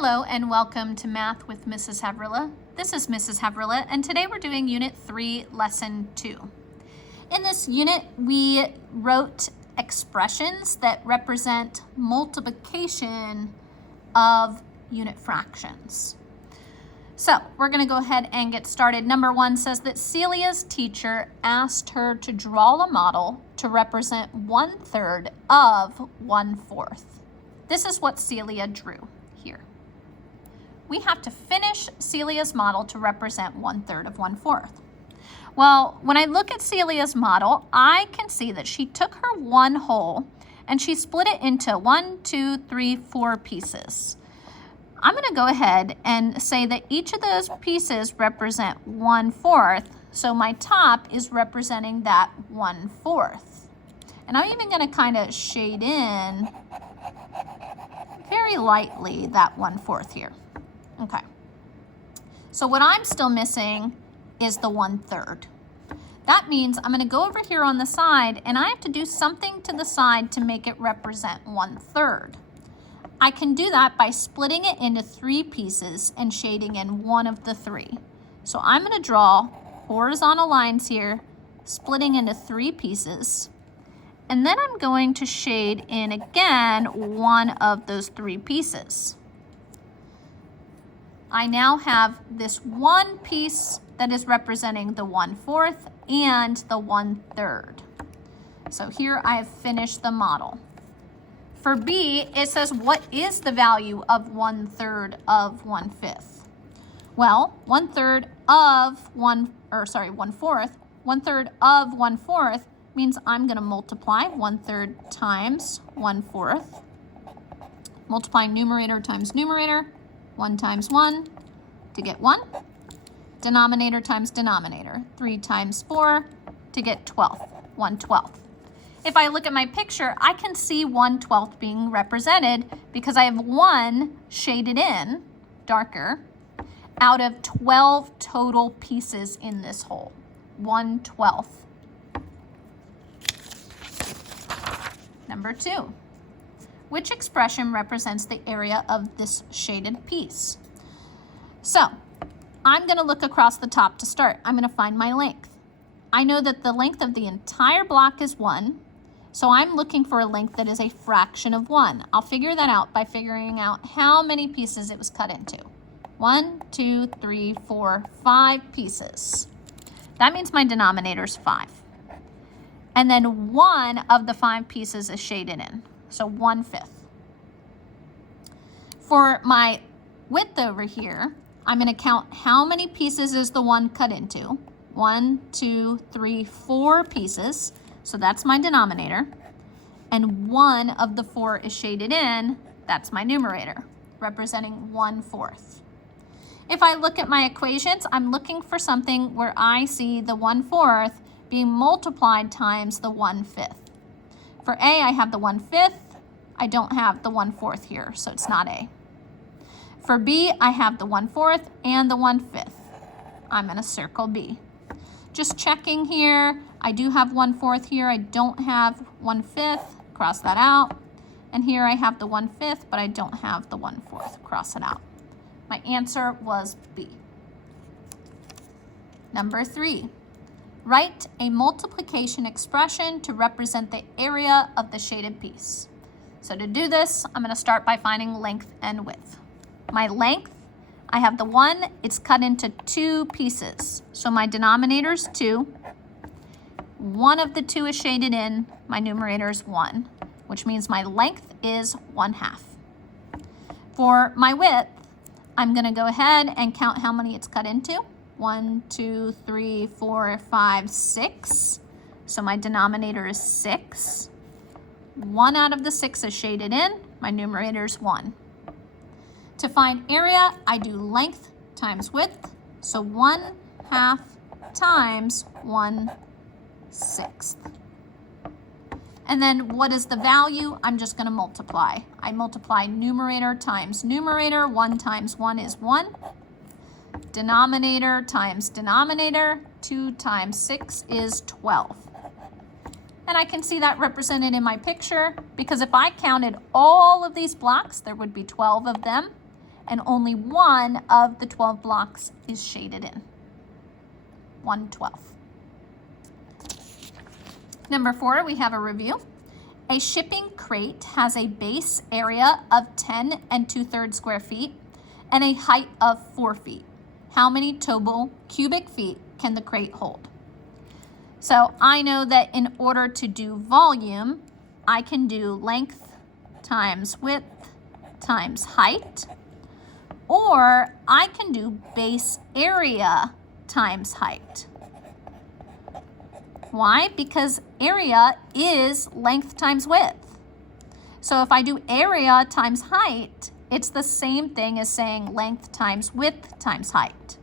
Hello and welcome to Math with Mrs. Havrilla. This is Mrs. Havrilla and today we're doing Unit 3, Lesson 2. In this unit, we wrote expressions that represent multiplication of unit fractions. So we're going to go ahead and get started. Number 1 says that Celia's teacher asked her to draw a model to represent 1/3 of 1/4. This is what Celia drew here. We have to finish Celia's model to represent 1/3 of 1/4. Well, when I look at Celia's model, I can see that she took her one whole and she split it into 1, 2, 3, 4 pieces. I'm going to go ahead and say that each of those pieces represent 1/4, so my top is representing that 1/4. And I'm even going to kind of shade in very lightly that 1/4 here. Okay, so what I'm still missing is the 1/3. That means I'm going to go over here on the side and I have to do something to the side to make it represent 1/3. I can do that by splitting it into 3 pieces and shading in one of the 3. So I'm going to draw horizontal lines here, splitting into 3 pieces. And then I'm going to shade in again one of those 3 pieces. I now have this one piece that is representing the 1/4 and the 1/3. So here I have finished the model. For B, it says, what is the value of 1/3 of 1/5? Well, 1/3 of 1/4 of 1/4 means I'm going to multiply 1/3 times 1/4. Multiplying numerator times numerator, 1 times 1 to get 1. Denominator times denominator, 3 times 4 to get 12, 1/12. If I look at my picture, I can see 1/12 being represented because I have 1 shaded in, darker, out of 12 total pieces in this whole, 1/12. Number 2. Which expression represents the area of this shaded piece? So, I'm going to look across the top to start. I'm going to find my length. I know that the length of the entire block is 1, so I'm looking for a length that is a fraction of 1. I'll figure that out by figuring out how many pieces it was cut into. 1, 2, 3, 4, 5 pieces. That means my denominator is 5. And then one of the 5 pieces is shaded in. So 1/5. For my width over here, I'm going to count how many pieces is the 1 cut into. 1, 2, 3, 4 pieces. So that's my denominator. And one of the 4 is shaded in. That's my numerator, representing 1/4. If I look at my equations, I'm looking for something where I see the 1/4 being multiplied times the 1/5. For A, I have the 1/5. I don't have the 1/4 here, so it's not A. For B, I have the 1/4 and the 1/5. I'm going to circle B. Just checking here, I do have 1/4 here. I don't have 1/5. Cross that out. And here I have the 1/5, but I don't have the 1/4. Cross it out. My answer was B. Number 3. Write a multiplication expression to represent the area of the shaded piece. So to do this, I'm going to start by finding length and width. My length, I have the 1, it's cut into 2 pieces. So my denominator is 2. One of the 2 is shaded in, my numerator is 1, which means my length is 1/2. For my width, I'm going to go ahead and count how many it's cut into. 1, 2, 3, 4, 5, 6. So my denominator is 6. 1 out of the 6 is shaded in. My numerator is 1. To find area, I do length times width. So 1/2 times 1/6. And then what is the value? I'm just going to multiply. I multiply numerator times numerator. 1 times 1 is 1. Denominator times denominator, 2 times 6 is 12. And I can see that represented in my picture because if I counted all of these blocks, there would be 12 of them. and only one of the 12 blocks is shaded in. 1/12. Number 4, we have a review. A shipping crate has a base area of 10 2/3 square feet and a height of 4 feet. How many total cubic feet can the crate hold? So I know that in order to do volume, I can do length times width times height, or I can do base area times height. Why? Because area is length times width. So if I do area times height, it's the same thing as saying length times width times height.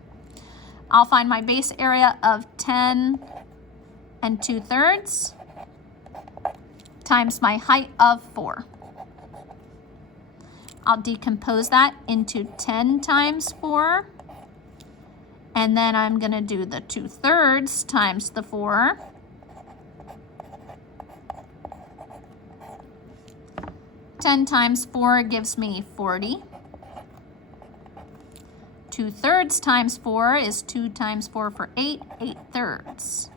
I'll find my base area of 10 2/3 times my height of 4. I'll decompose that into 10 times 4. And then I'm going to do the 2/3 times the 4. Ten times 4 gives me 40. 2/3 times 4 is 2 times 4 for 8, 8/3.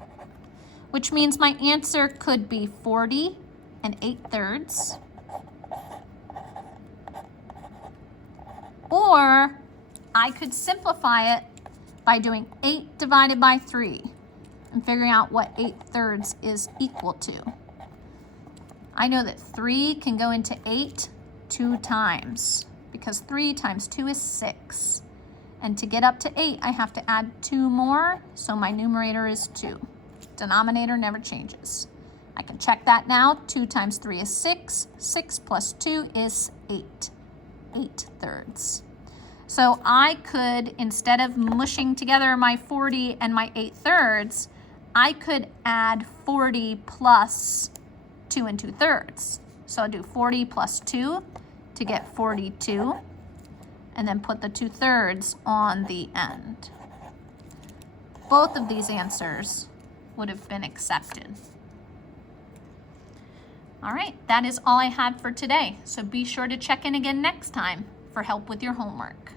Which means my answer could be 40 8/3. Or I could simplify it by doing 8 divided by 3 and figuring out what 8/3 is equal to. I know that 3 can go into 8 2 times because 3 times 2 is 6. And to get up to 8, I have to add 2 more, so my numerator is 2. Denominator never changes. I can check that now. 2 times 3 is 6. 6 plus 2 is 8. 8/3. So I could, instead of mushing together my 40 and my 8/3, I could add 40 plus 2 2/3. So I'll do 40 plus 2 to get 42, and then put the 2/3 on the end. Both of these answers would have been accepted. All right, that is all I had for today. So be sure to check in again next time for help with your homework.